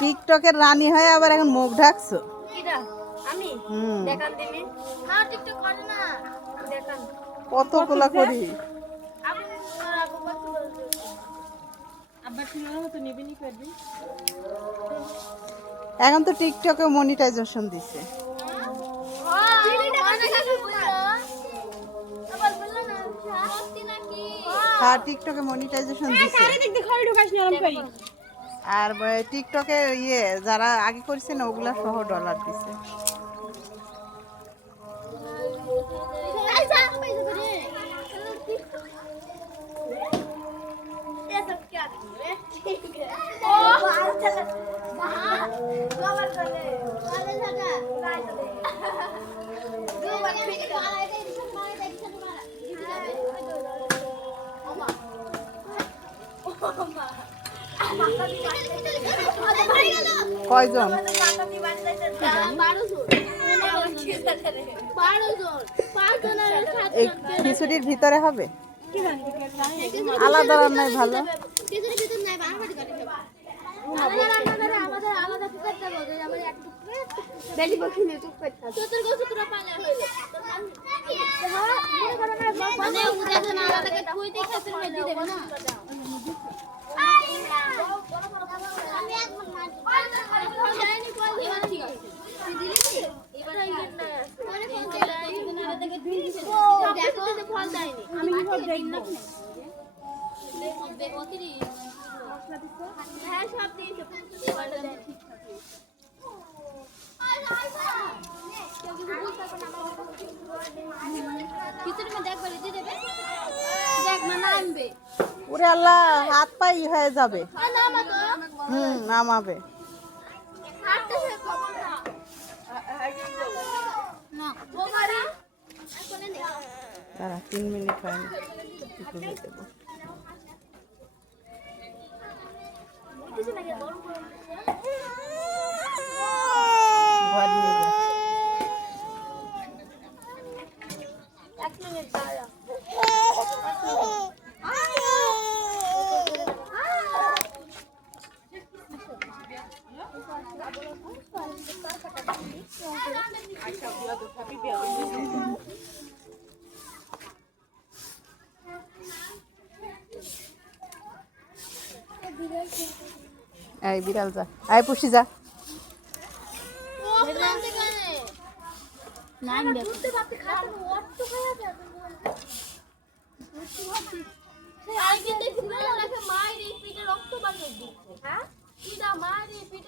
টিকটকের রানী হয়ে আবার এখন মুখ ঢাকছো। আমি দেখান দিবি না টিকটক করে না দেখান কতগুলা করি এখন তো টিকটকে মনিটাইজেশন দিছে। হ্যাঁ টিকটকে মনিটাইজেশন দিছে। আর টিকটকে ইয়ে যারা আগে করছে না ওগুলা সহ ডলার দিছে। কয়জন? এই খিচুড়ির ভিতরে হবে আলাদা রান্নায় ভালো। ওরে আল্লাহ হাত পাই হয়ে যাবে। নামাবে দাঁড়া 3 মিনিট হয়নি দেবো। ঘর নিয়ে যা। এই বিড়াল যা, আয় পুষি যা।